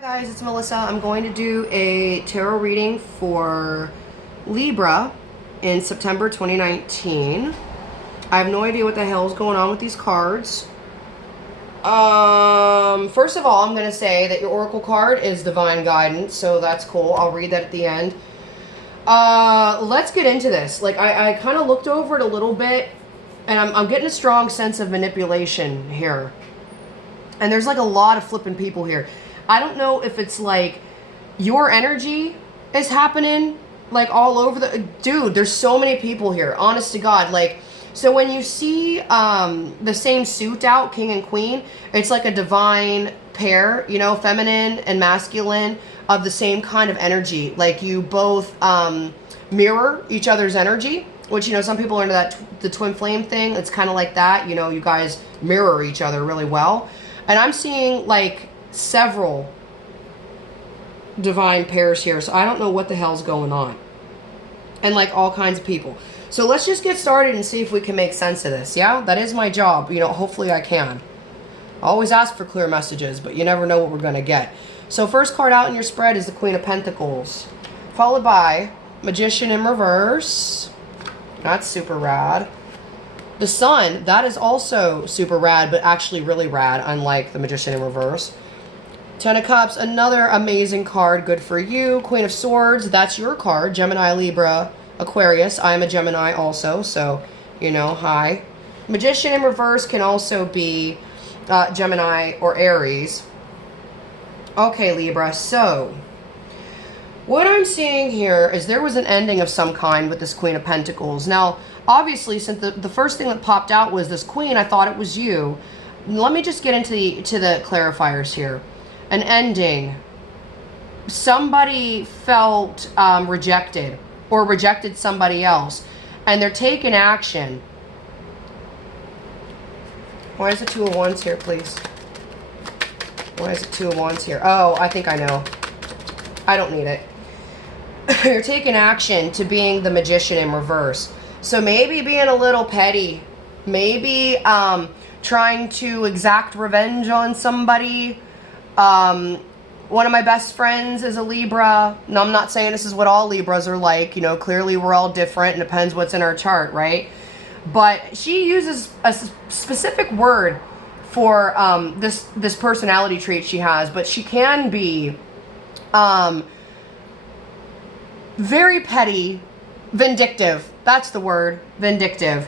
Hi guys, it's Melissa. I'm going to do a tarot reading for Libra in September 2019. I have no idea what the hell is going on with these cards. First of all, I'm going to say that your Oracle card is Divine Guidance, so that's cool. I'll read that at the end. Let's get into this. Like, I kind of looked over it a little bit, and I'm getting a strong sense of manipulation here. And there's like a lot of flipping people here. I don't know if it's like your energy is happening like all over the... Dude, there's so many people here. Honest to God. Like, so when you see the same suit out, King and Queen, it's like a divine pair, you know, feminine and masculine of the same kind of energy. Like you both mirror each other's energy, which, you know, some people are into that, the twin flame thing. It's kind of like that. You know, you guys mirror each other really well. And I'm seeing like several divine pairs here, so I don't know what the hell's going on, and like all kinds of people. So let's just get started and see if we can make sense of this. Yeah, that is my job, you know. Hopefully I can. I always ask for clear messages, but you never know what we're gonna get. So first card out in your spread is the Queen of Pentacles, followed by Magician in reverse. That's super rad. The Sun, that is also super rad, but actually really rad, unlike the Magician in reverse. Ten of Cups, another amazing card, good for you. Queen of Swords, that's your card. Gemini, Libra, Aquarius. I am a Gemini also, so, you know, hi. Magician in reverse can also be Gemini or Aries. Okay, Libra, so what I'm seeing here is there was an ending of some kind with this Queen of Pentacles. Now, obviously, since the first thing that popped out was this Queen, I thought it was you. Let me just get into the clarifiers here. An ending. Somebody felt rejected or rejected somebody else, and they're taking action. Why is it Two of Wands here, please? Why is it Two of Wands here? Oh, I think I know. I don't need it. You're taking action to being the Magician in reverse. So maybe being a little petty. Maybe trying to exact revenge on somebody. One of my best friends is a Libra. No, I'm not saying this is what all Libras are like. You know, clearly we're all different. It depends what's in our chart, right? But she uses a specific word for this personality trait she has. But she can be very petty, vindictive. That's the word, vindictive.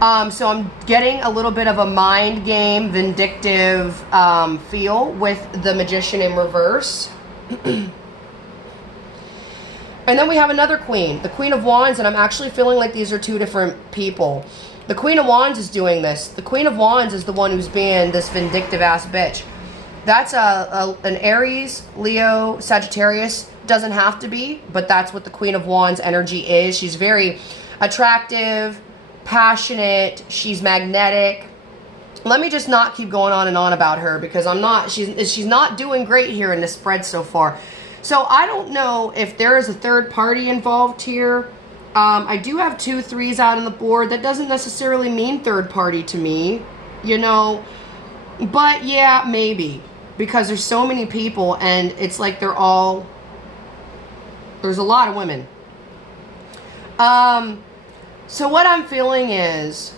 So I'm getting a little bit of a mind game, vindictive feel with the Magician in reverse. And then we have another Queen, the Queen of Wands, and I'm actually feeling like these are two different people. The Queen of Wands is doing this. The Queen of Wands is the one who's being this vindictive ass bitch. That's an Aries, Leo, Sagittarius. Doesn't have to be, but that's what the Queen of Wands energy is. She's very attractive, passionate, she's magnetic. Let me just not keep going on and on about her, because she's not doing great here in this spread so far. So I don't know if there is a third party involved here. I do have 2 3s out on the board. That doesn't necessarily mean third party to me, you know, but yeah, maybe, because there's so many people and it's like there's a lot of women. So what I'm feeling is,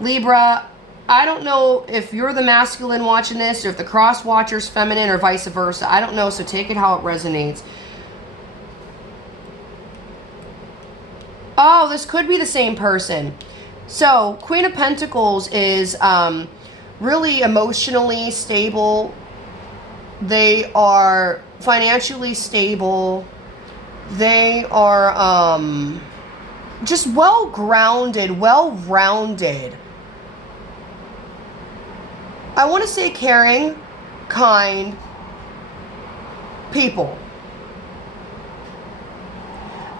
Libra, I don't know if you're the masculine watching this or if the cross watcher's feminine or vice versa. I don't know, so take it how it resonates. Oh, this could be the same person. So, Queen of Pentacles is really emotionally stable. They are financially stable. They are just well-grounded, well-rounded. I want to say caring, kind people.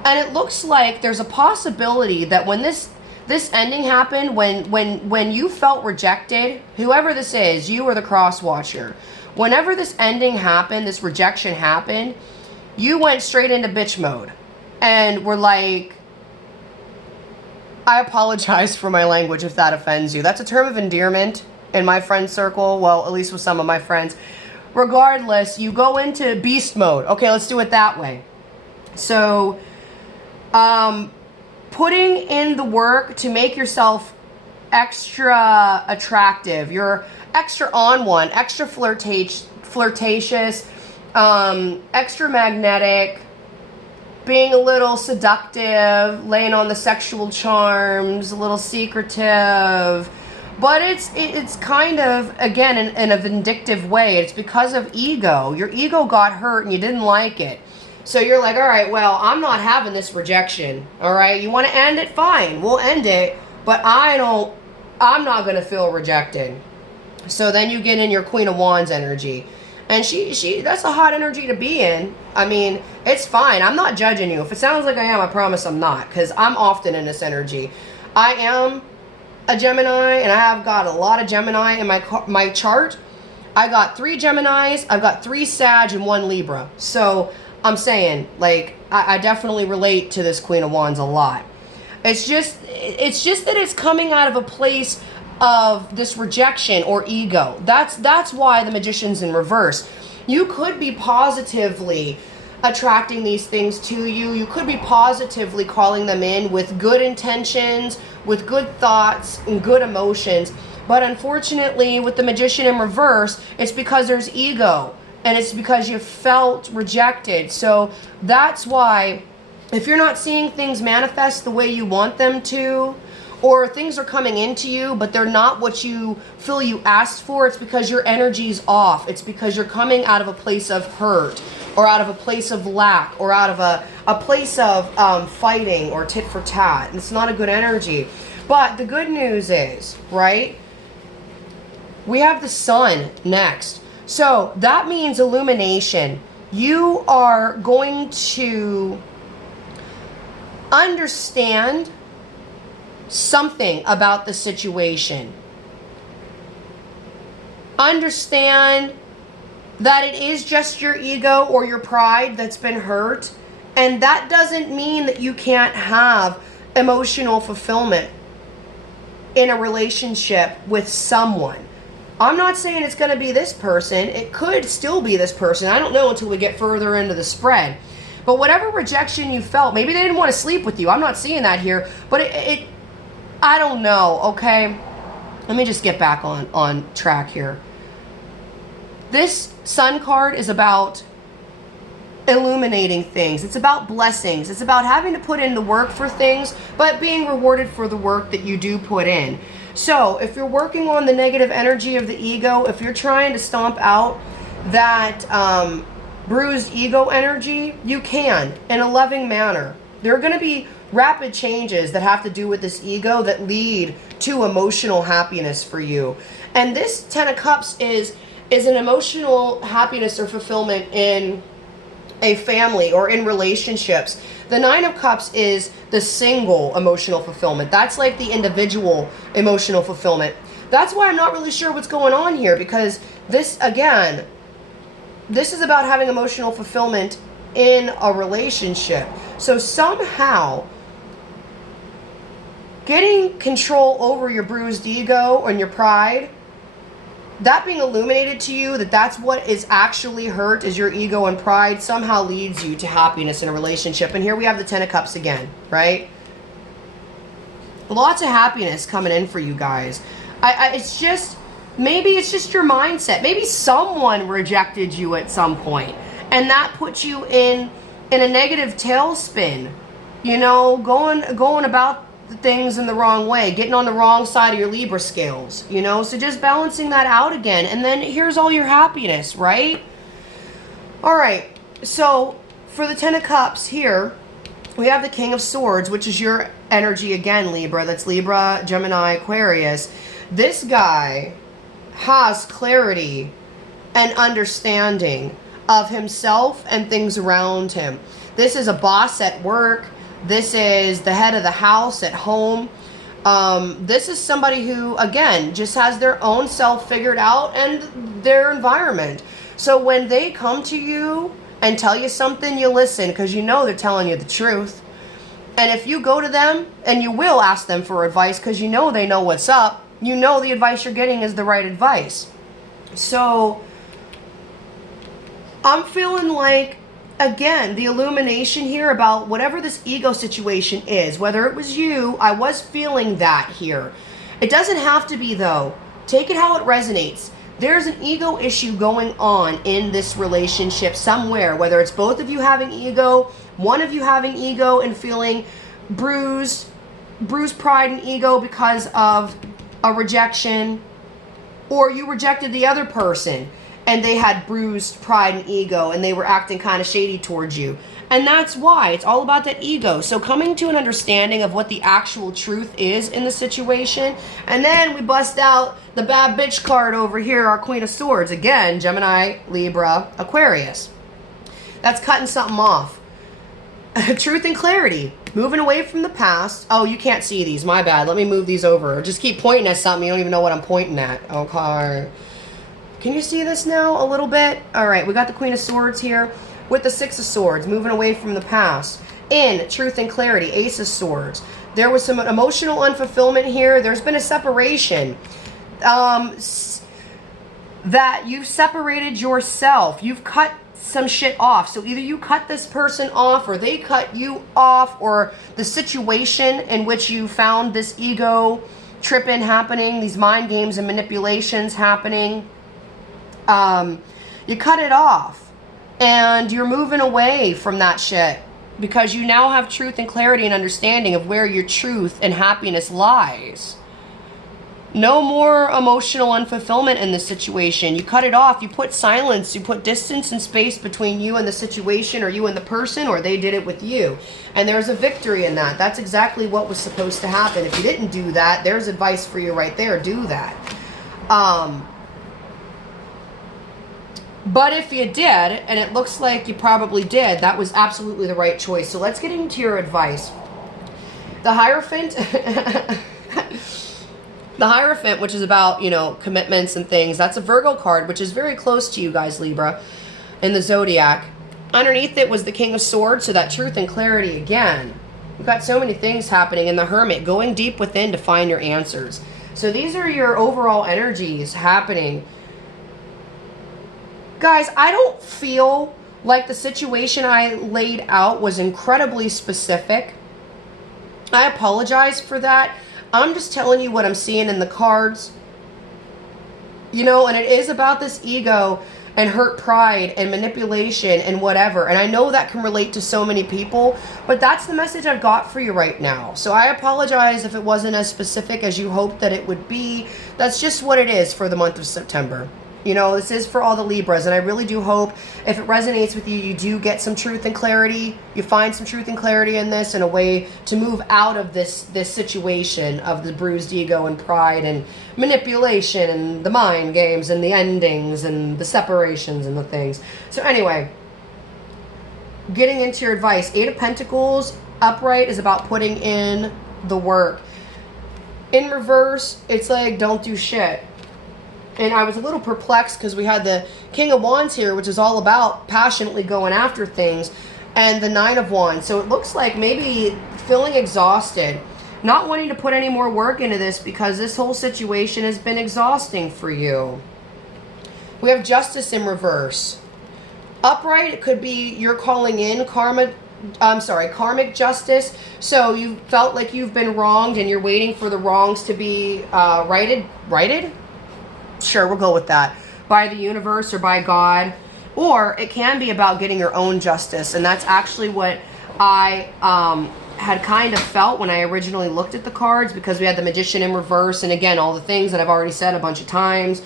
And it looks like there's a possibility that when this ending happened, when you felt rejected, whoever this is, you or the cross watcher, whenever this ending happened, this rejection happened, you went straight into bitch mode and were like, I apologize for my language if that offends you. That's a term of endearment in my friend circle. Well, at least with some of my friends. regardless, you go into beast mode. Okay, let's do it that way. So, putting in the work to make yourself extra attractive. You're extra on one, extra flirtatious, extra magnetic, being a little seductive, laying on the sexual charms, a little secretive. But it's kind of, again, in a vindictive way. It's because of ego. Your ego got hurt and you didn't like it. So you're like, all right, well, I'm not having this rejection. All right, you want to end it? Fine, we'll end it. But I'm not going to feel rejected. So then you get in your Queen of Wands energy. And that's a hot energy to be in. I mean, it's fine. I'm not judging you. If it sounds like I am, I promise I'm not. Because I'm often in this energy. I am a Gemini, and I have got a lot of Gemini in my chart. I got 3 Geminis, I've got 3 Sag, and 1 Libra. So I'm saying, like, I definitely relate to this Queen of Wands a lot. It's just that it's coming out of a place of this rejection or ego. That's why the Magician's in reverse. You could be positively attracting these things to you. You could be positively calling them in with good intentions, with good thoughts and good emotions. But unfortunately, with the Magician in reverse, it's because there's ego. And it's because you felt rejected. So that's why, if you're not seeing things manifest the way you want them to, or things are coming into you, but they're not what you feel you asked for, it's because your energy's off. It's because you're coming out of a place of hurt, or out of a place of lack, or out of a place of fighting or tit for tat. And it's not a good energy. But the good news is, right, we have the Sun next. So that means illumination. You are going to understand something about the situation. Understand that it is just your ego or your pride that's been hurt. And that doesn't mean that you can't have emotional fulfillment in a relationship with someone. I'm not saying it's going to be this person. It could still be this person. I don't know until we get further into the spread. But whatever rejection you felt, maybe they didn't want to sleep with you. I'm not seeing that here. But I don't know, okay? Let me just get back on track here. This Sun card is about illuminating things. It's about blessings. It's about having to put in the work for things, but being rewarded for the work that you do put in. So if you're working on the negative energy of the ego, if you're trying to stomp out that bruised ego energy, you can, in a loving manner. There are going to be rapid changes that have to do with this ego that lead to emotional happiness for you. And this 10 of Cups is an emotional happiness or fulfillment in a family or in relationships. The 9 of Cups is the single emotional fulfillment. That's like the individual emotional fulfillment. That's why I'm not really sure what's going on here, because this, again, this is about having emotional fulfillment in a relationship. So somehow, getting control over your bruised ego and your pride, that being illuminated to you, that's what is actually hurt, is your ego and pride, somehow leads you to happiness in a relationship. And here we have the 10 of Cups again, right? Lots of happiness coming in for you guys. It's just, maybe it's just your mindset. Maybe someone rejected you at some point, and that puts you in a negative tailspin. You know, going about things in the wrong way, getting on the wrong side of your Libra scales, you know. So just balancing that out again, and then here's all your happiness, right? All right, so for the 10 of Cups here, we have the King of Swords, which is your energy again, Libra. That's Libra, Gemini, Aquarius. This guy has clarity and understanding of himself and things around him. This is a boss at work. This is the head of the house at home. This is somebody who, again, just has their own self figured out and their environment. So when they come to you and tell you something, you listen, because you know they're telling you the truth. And if you go to them, and you will ask them for advice because you know they know what's up, you know the advice you're getting is the right advice. So I'm feeling like, again, the illumination here about whatever this ego situation is, whether it was you, I was feeling that here. It doesn't have to be, though. Take it how it resonates. There's an ego issue going on in this relationship somewhere, whether it's both of you having ego, one of you having ego and feeling bruised pride and ego because of a rejection, or you rejected the other person and they had bruised pride and ego and they were acting kind of shady towards you. And that's why it's all about that ego. So coming to an understanding of what the actual truth is in the situation. And then we bust out the bad bitch card over here, our Queen of Swords. Again, Gemini, Libra, Aquarius. That's cutting something off. Truth and clarity. Moving away from the past. Oh, you can't see these. My bad. Let me move these over. Just keep pointing at something. You don't even know what I'm pointing at. Okay. Can you see this now a little bit? All right. We got the Queen of Swords here with the Six of Swords. Moving away from the past. In truth and clarity. Ace of Swords. There was some emotional unfulfillment here. There's been a separation. That you've separated yourself. You've cut some shit off. So either you cut this person off or they cut you off, or the situation in which you found this ego tripping happening, these mind games and manipulations happening, you cut it off and you're moving away from that shit because you now have truth and clarity and understanding of where your truth and happiness lies. No more emotional unfulfillment in this situation. You cut it off. You put silence. You put distance and space between you and the situation, or you and the person, or they did it with you. And there's a victory in that. That's exactly what was supposed to happen. If you didn't do that, there's advice for you right there. Do that. But if you did, and it looks like you probably did, that was absolutely the right choice. So let's get into your advice. The Hierophant... The Hierophant, which is about, commitments and things, that's a Virgo card, which is very close to you guys, Libra, in the zodiac. Underneath it was the King of Swords, so that truth and clarity again. We've got so many things happening. In the Hermit, going deep within to find your answers. So these are your overall energies happening. Guys, I don't feel like the situation I laid out was incredibly specific. I apologize for that. I'm just telling you what I'm seeing in the cards. And it is about this ego and hurt pride and manipulation and whatever. And I know that can relate to so many people, but that's the message I've got for you right now. So I apologize if it wasn't as specific as you hoped that it would be. That's just what it is for the month of September. This is for all the Libras, and I really do hope if it resonates with you, you do get some truth and clarity. You find some truth and clarity in this and a way to move out of this situation of the bruised ego and pride and manipulation and the mind games and the endings and the separations and the things. So anyway, getting into your advice. Eight of Pentacles, upright, is about putting in the work. In reverse, it's like, don't do shit. And I was a little perplexed because we had the King of Wands here, which is all about passionately going after things, and the Nine of Wands. So it looks like maybe feeling exhausted, not wanting to put any more work into this because this whole situation has been exhausting for you. We have Justice in reverse. Upright, it could be you're calling in karmic justice. So you felt like you've been wronged and you're waiting for the wrongs to be righted? Sure, we'll go with that. By the universe or by God. Or it can be about getting your own justice. And that's actually what I had kind of felt when I originally looked at the cards, because we had the Magician in reverse. And again, all the things that I've already said a bunch of times.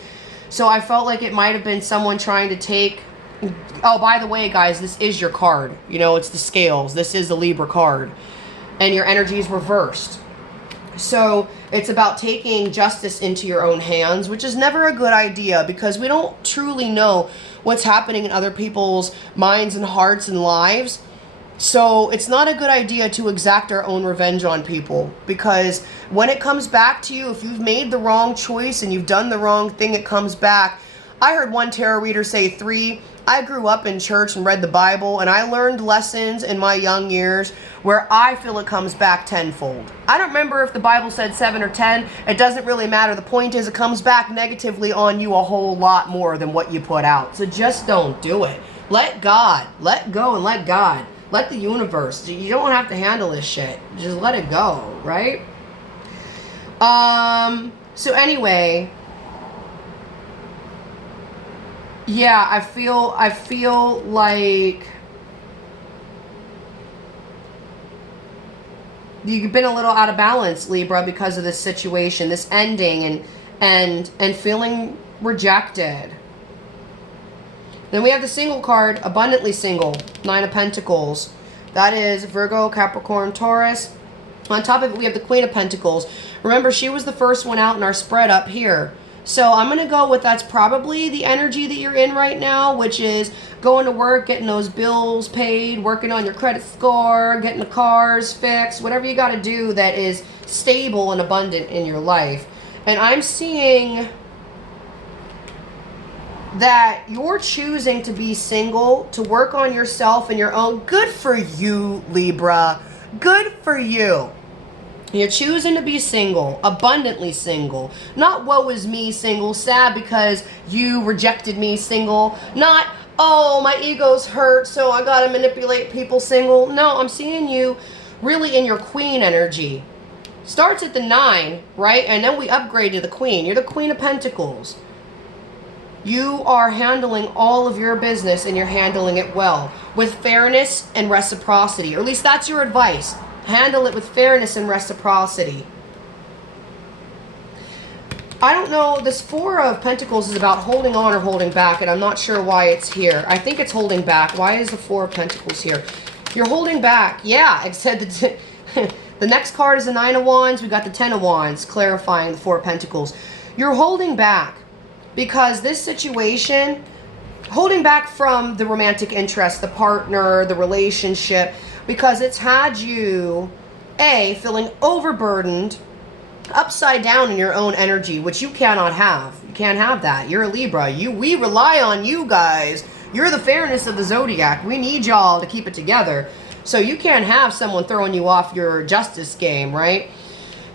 So I felt like it might have been someone trying to take... Oh, by the way, guys, this is your card. It's the scales. This is the Libra card. And your energy is reversed. So it's about taking justice into your own hands, which is never a good idea because we don't truly know what's happening in other people's minds and hearts and lives. So it's not a good idea to exact our own revenge on people, because when it comes back to you, if you've made the wrong choice and you've done the wrong thing, it comes back. I heard one tarot reader say 3. I grew up in church and read the Bible, and I learned lessons in my young years where I feel it comes back tenfold. I don't remember if the Bible said 7 or 10. It doesn't really matter. The point is it comes back negatively on you a whole lot more than what you put out. So just don't do it. Let God. Let go and let God. Let the universe. You don't have to handle this shit. Just let it go, right? So anyway, yeah, I feel like you've been a little out of balance, Libra, because of this situation, this ending, and feeling rejected. Then we have the single card, abundantly single, 9 of Pentacles. That is Virgo, Capricorn, Taurus. On top of it, we have the Queen of Pentacles. Remember, she was the first one out in our spread up here. So I'm going to go with that's probably the energy that you're in right now, which is going to work, getting those bills paid, working on your credit score, getting the cars fixed, whatever you got to do that is stable and abundant in your life. And I'm seeing that you're choosing to be single, to work on yourself and your own. Good for you, Libra. Good for you. You're choosing to be single, abundantly single. Not woe is me single, sad because you rejected me single. Not, oh, my ego's hurt, so I gotta manipulate people single. No, I'm seeing you really in your queen energy. Starts at the 9, right? And then we upgrade to the queen. You're the Queen of Pentacles. You are handling all of your business and you're handling it well with fairness and reciprocity, or at least that's your advice. Handle it with fairness and reciprocity. I don't know, this 4 of Pentacles is about holding on or holding back, and I'm not sure why it's here. I think it's holding back. Why is the 4 of Pentacles here? You're holding back. Yeah, it said that the next card is the 9 of Wands. We got the 10 of Wands, clarifying the 4 of Pentacles. You're holding back because this situation, holding back from the romantic interest, the partner, the relationship, because it's had you, A, feeling overburdened, upside down in your own energy, which you cannot have. You can't have that. You're a Libra. We rely on you guys. You're the fairness of the zodiac. We need y'all to keep it together. So you can't have someone throwing you off your justice game, right?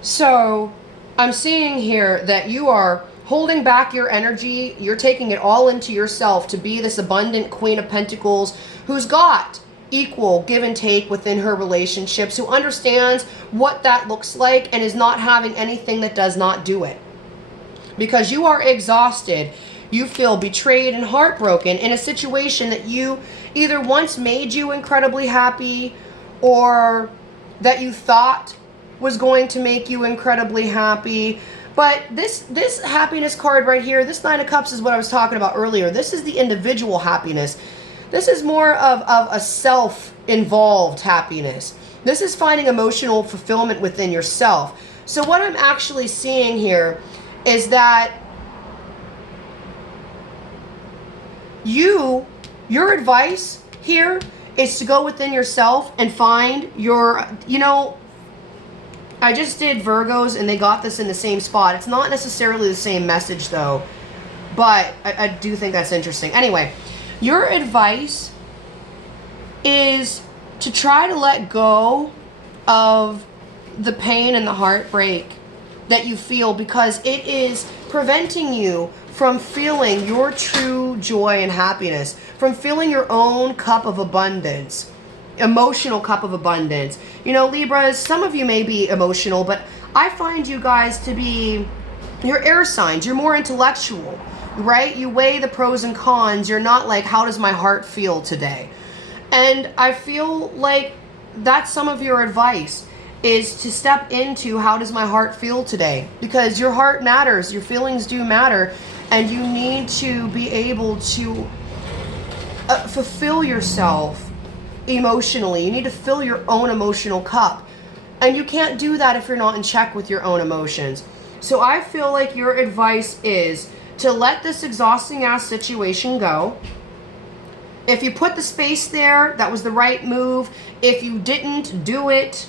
So I'm seeing here that you are holding back your energy. You're taking it all into yourself to be this abundant Queen of Pentacles who's got equal give and take within her relationships, who understands what that looks like and is not having anything that does not do it. Because you are exhausted. You feel betrayed and heartbroken in a situation that you either once made you incredibly happy or that you thought was going to make you incredibly happy. But this happiness card right here, this 9 of Cups is what I was talking about earlier. This is the individual happiness. This is more of a self-involved happiness. This is finding emotional fulfillment within yourself. So what I'm actually seeing here is that your advice here is to go within yourself and find your, I just did Virgos and they got this in the same spot. It's not necessarily the same message though, but I do think that's interesting. Anyway, your advice is to try to let go of the pain and the heartbreak that you feel, because it is preventing you from feeling your true joy and happiness, from feeling your own cup of abundance, emotional cup of abundance. Libras, some of you may be emotional, but I find you guys to be, you're air signs, you're more intellectual. Right? You weigh the pros and cons. You're not like, how does my heart feel today? And I feel like that's some of your advice, is to step into how does my heart feel today? Because your heart matters. Your feelings do matter. And you need to be able to fulfill yourself emotionally. You need to fill your own emotional cup. And you can't do that if you're not in check with your own emotions. So I feel like your advice is to let this exhausting ass situation go. If you put the space there, that was the right move. If you didn't do it,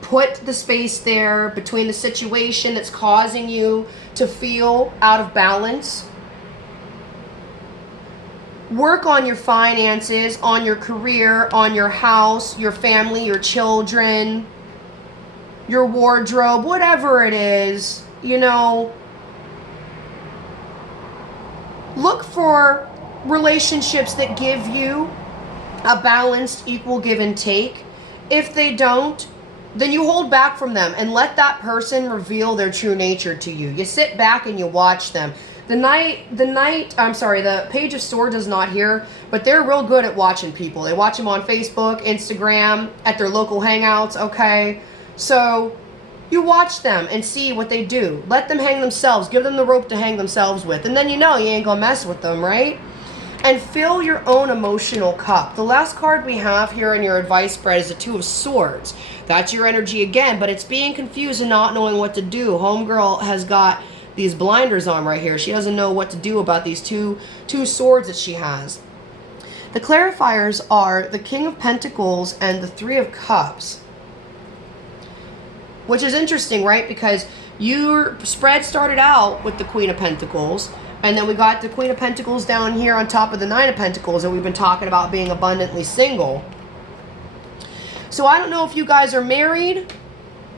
put the space there between the situation that's causing you to feel out of balance. Work on your finances, on your career, on your house, your family, your children, your wardrobe, whatever it is, Look for relationships that give you a balanced, equal give and take. If they don't, then you hold back from them and let that person reveal their true nature to you. You sit back and you watch them. The Page of Swords is not here, but they're real good at watching people. They watch them on Facebook, Instagram, at their local hangouts, okay? So you watch them and see what they do. Let them hang themselves. Give them the rope to hang themselves with. And then you know you ain't gonna mess with them, right? And fill your own emotional cup. The last card we have here in your advice spread is the Two of Swords. That's your energy again, but it's being confused and not knowing what to do. Homegirl has got these blinders on right here. She doesn't know what to do about these two swords that she has. The clarifiers are the King of Pentacles and the Three of Cups. Which is interesting, right? Because your spread started out with the Queen of Pentacles, and then we got the Queen of Pentacles down here on top of the Nine of Pentacles, and we've been talking about being abundantly single. So I don't know if you guys are married,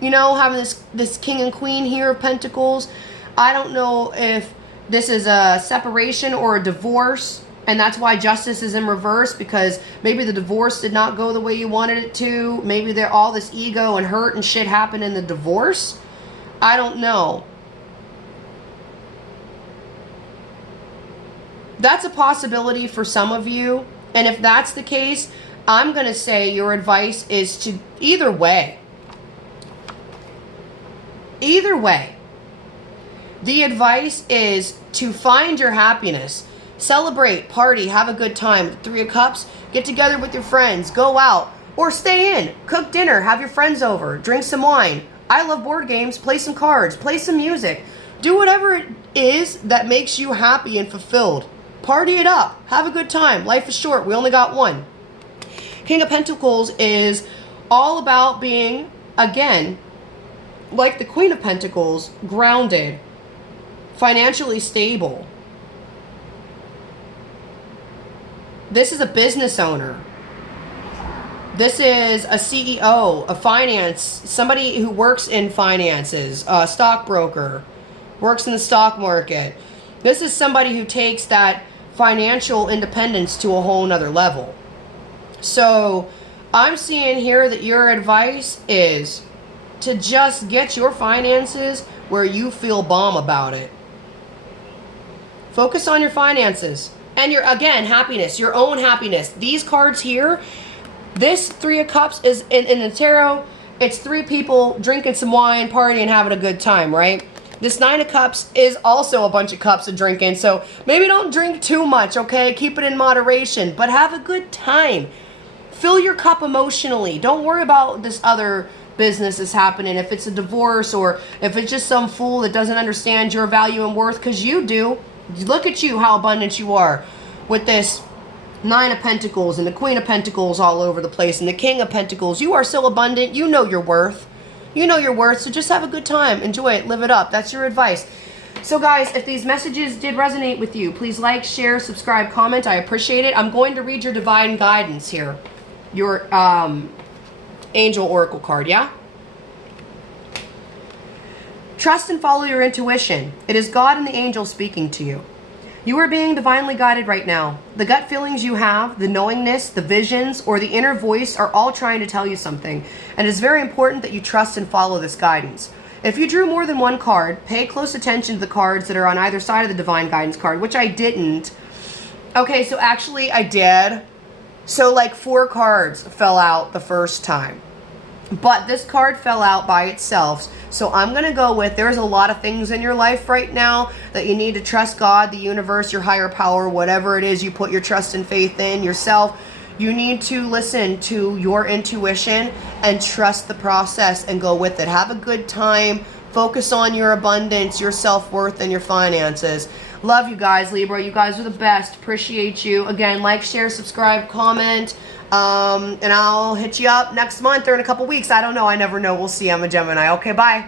you know, having this King and Queen here of Pentacles. I don't know if this is a separation or a divorce, and that's why justice is in reverse, because maybe the divorce did not go the way you wanted it to. Maybe all this ego and hurt and shit happened in the divorce. I don't know. That's a possibility for some of you. And if that's the case, I'm going to say your advice is to either way. Either way. The advice is to find your happiness. Celebrate, party, have a good time. Three of Cups, get together with your friends, go out, or stay in, cook dinner, have your friends over, drink some wine. I love board games, play some cards, play some music. Do whatever it is that makes you happy and fulfilled. Party it up, have a good time. Life is short, we only got one. King of Pentacles is all about being, again, like the Queen of Pentacles, grounded, financially stable. This is a business owner. This is a CEO, a finance, somebody who works in finances, a stockbroker, works in the stock market. This is somebody who takes that financial independence to a whole nother level. So I'm seeing here that your advice is to just get your finances where you feel bomb about it. Focus on your finances. And your, again, happiness, your own happiness. These cards here, this Three of Cups is in the tarot, it's three people drinking some wine, partying, having a good time, right? This Nine of Cups is also a bunch of cups of drinking, so maybe don't drink too much, okay? Keep it in moderation, but have a good time. Fill your cup emotionally. Don't worry about this other business that's happening, if it's a divorce or if it's just some fool that doesn't understand your value and worth, because you do. Look at you, how abundant you are with this Nine of Pentacles and the Queen of Pentacles all over the place and the King of Pentacles. You are so abundant. You know your worth. You know your worth, so just have a good time. Enjoy it. Live it up. That's your advice. So guys, if these messages did resonate with you, please like, share, subscribe, comment. I appreciate it. I'm going to read your divine guidance here. Your angel oracle card, yeah? Trust and follow your intuition. It is God and the angels speaking to you. You are being divinely guided right now. The gut feelings you have, the knowingness, the visions, or the inner voice are all trying to tell you something. And it is very important that you trust and follow this guidance. If you drew more than one card, pay close attention to the cards that are on either side of the divine guidance card, which I didn't. Okay, so actually I did. So like 4 cards fell out the first time. But this card fell out by itself. So I'm going to go with, there's a lot of things in your life right now that you need to trust God, the universe, your higher power, whatever it is you put your trust and faith in, yourself. You need to listen to your intuition and trust the process and go with it. Have a good time. Focus on your abundance, your self-worth, and your finances. Love you guys, Libra. You guys are the best. Appreciate you. Again, like, share, subscribe, comment. And I'll hit you up next month or in a couple weeks. I don't know. I never know. We'll see. I'm a Gemini. Okay, bye.